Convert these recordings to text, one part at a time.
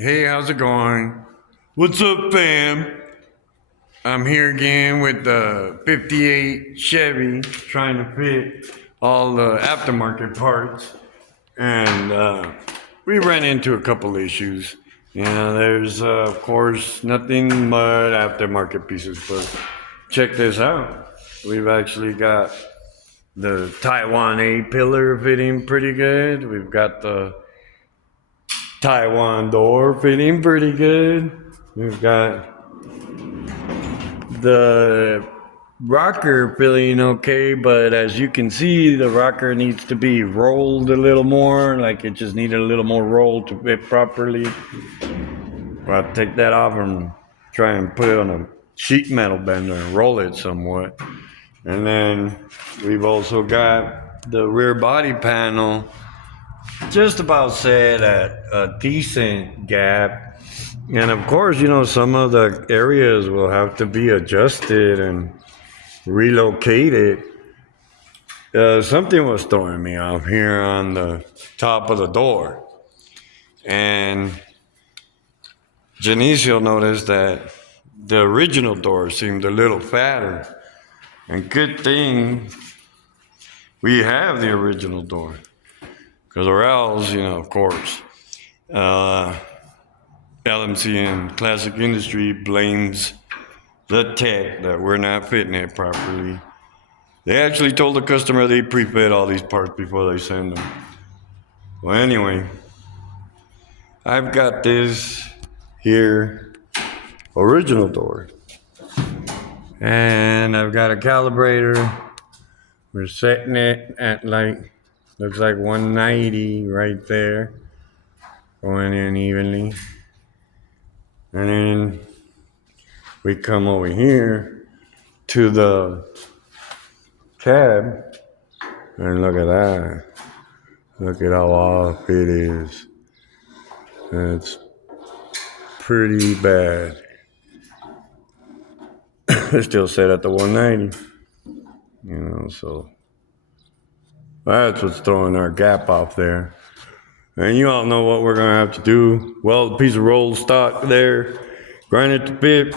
Hey, how's it going? What's up, fam? I'm here again with the 58 Chevy trying to fit all the aftermarket parts. And we ran into a couple issues. There's, of course, nothing but aftermarket pieces, but check this out. We've actually got the Taiwan A pillar fitting pretty good. We've got the Taiwan door fitting pretty good. We've got the rocker feeling okay, but as you can see, the rocker needs to be rolled a little more. Like it just needed a little more roll to fit properly. I'll take that off and try and put it on a sheet metal bender and roll it somewhat. And then we've also got the rear body panel just about set at a decent gap. And of course, some of the areas will have to be adjusted and relocated. Something was throwing me off here on the top of the door. And Janicio noticed that the original door seemed a little fatter. And good thing we have the original door. Because or else, of course, LMC and Classic Industry blames the tech that we're not fitting it properly. They actually told the customer they pre-fit all these parts before they send them. Well, anyway, I've got this here original door. And I've got a calibrator. We're setting it at looks like 190 right there. Going in evenly. And then we come over here to the cab. And look at that. Look at how off it is. It's pretty bad. It's still set at the 190. So that's what's throwing our gap off there. And you all know what we're going to have to do. Weld a piece of rolled stock there, grind it to fit,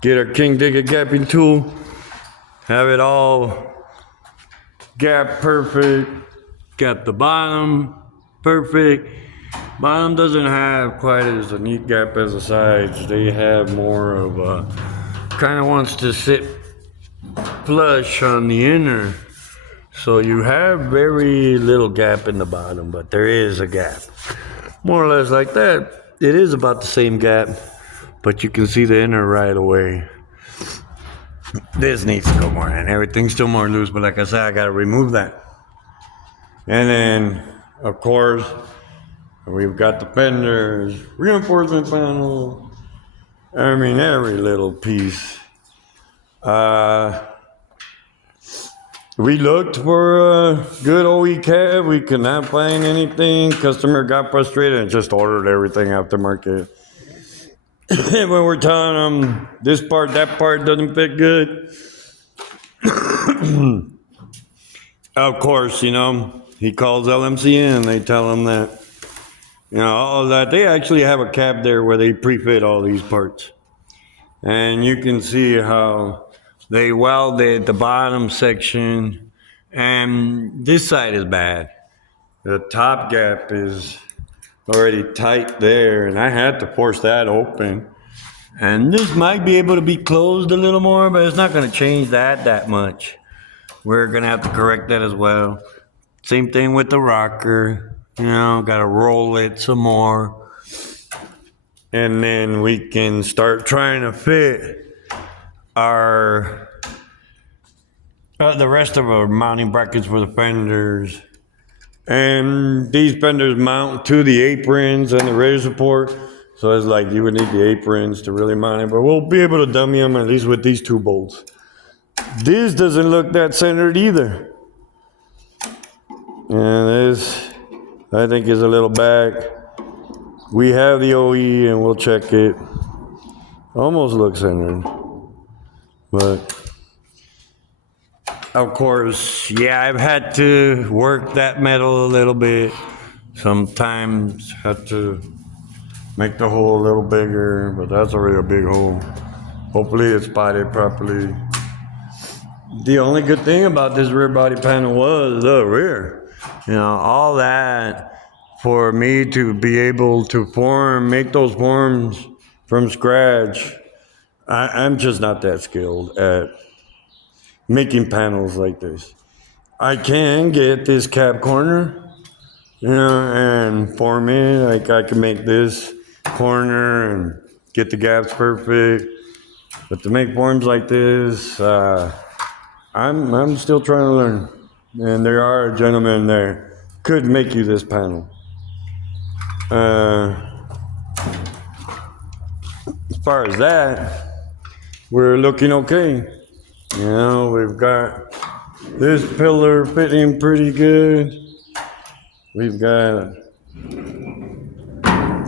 get our King Digger gapping tool, have it all gap perfect, got the bottom perfect. Bottom doesn't have quite as a neat gap as the sides. They have more of a, kind of wants to sit flush on the inner. So you have very little gap in the bottom, but there is a gap. More or less like that. It is about the same gap, but you can see the inner right away. This needs to go more in. Everything's still more loose, but like I said, I gotta remove that. And then, of course, we've got the fenders, reinforcement panel. I mean, every little piece. We looked for a good OE cab. We could not find anything. Customer got frustrated and just ordered everything aftermarket. When we're telling them this part, that part doesn't fit good. Of course, he calls LMC in and they tell him that, all that. They actually have a cab there where they pre-fit all these parts. And you can see how they welded the bottom section, and this side is bad. The top gap is already tight there, and I had to force that open. And this might be able to be closed a little more, but it's not going to change that much. We're going to have to correct that as well. Same thing with the rocker. Got to roll it some more. And then we can start trying to fit the rest of our mounting brackets for the fenders. And these fenders mount to the aprons and the rear support. So it's like you would need the aprons to really mount it. But we'll be able to dummy them at least with these two bolts. This doesn't look that centered either. And this, I think, is a little back. We have the OE and we'll check it. Almost looks centered. But of course, yeah, I've had to work that metal a little bit. Sometimes have to make the hole a little bigger, but that's already a big hole. Hopefully it's spotted properly. The only good thing about this rear body panel was the rear. You know, all that for me to be able to make those forms from scratch. I'm just not that skilled at making panels like this. I can get this cap corner, you know, and form it. Like I can make this corner and get the gaps perfect. But to make forms like this, I'm still trying to learn. And there are gentlemen there could make you this panel. As far as that, we're looking okay. You know, we've got this pillar fitting pretty good. We've got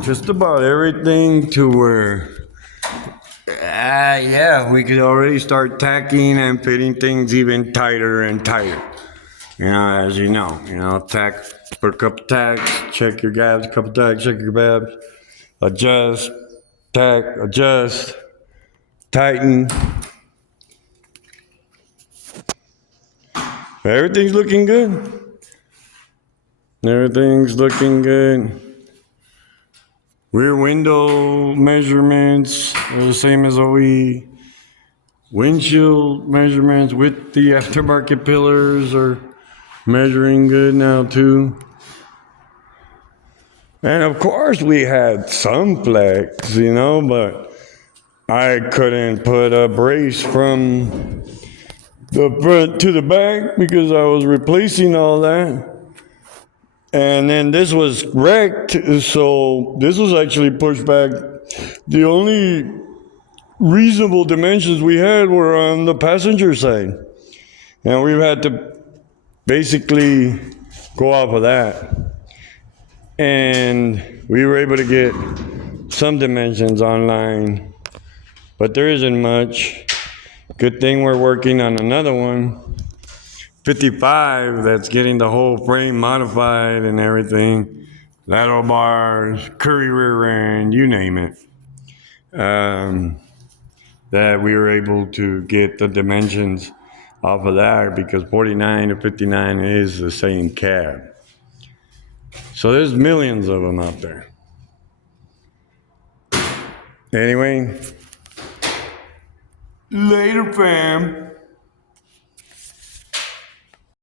just about everything to where, yeah, we could already start tacking and fitting things even tighter and tighter. You know, as you know, tack, put a couple tacks, check your gaps, a couple tacks, check your gaps, adjust, tack, adjust, tighten. Everything's looking good. Everything's looking good. Rear window measurements are the same as OE. Windshield measurements with the aftermarket pillars are measuring good now too. And of course we had some flex, you know, but I couldn't put a brace from the front to the back because I was replacing all that. And then this was wrecked, so this was actually pushed back. The only reasonable dimensions we had were on the passenger side. And we've had to basically go off of that. And we were able to get some dimensions online, but there isn't much. Good thing we're working on another one, 55, that's getting the whole frame modified and everything. Lateral bars, curry rear end, you name it. That we were able to get the dimensions off of that because 49 to 59 is the same cab. So there's millions of them out there. Anyway, later fam.